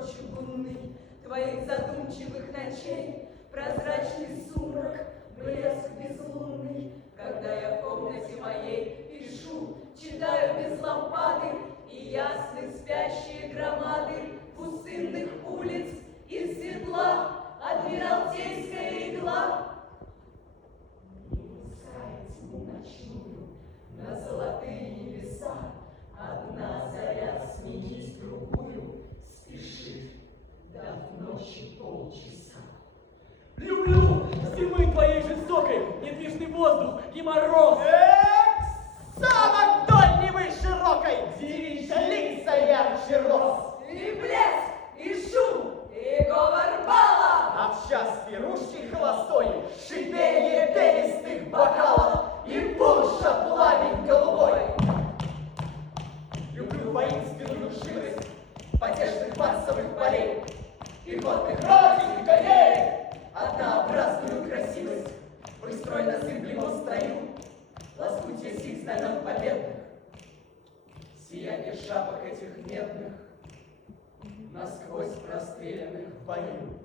взор чугунный твоих задумчивых ночей, прозрачный сумрак, блеск безлунный, когда я в комнате моей пишу, читаю без лампады, и ясны спящие громады пустынных улиц из светла адмиралтейская игла. Не пускай тьму ночную на золотые небеса, одна заря сменить другую спешит, да в ночи полчаса. Люблю зимы твоей жестокой, недвижный воздух и мороз. Самок дольневой широкой, девичья лица ярче роз. И блеск, и шум, и говор бала, А в час пирушки холостой шипенье пенистых бокалов и пунша пламень голубой. Люблю воинственную живость потешных массовых полей, пехотных ротик и коней, однообразную красивость в их стройно зыбленном строю, лоскутья сих знамен победных, сияние шапок этих медных, насквозь простреленных в бою.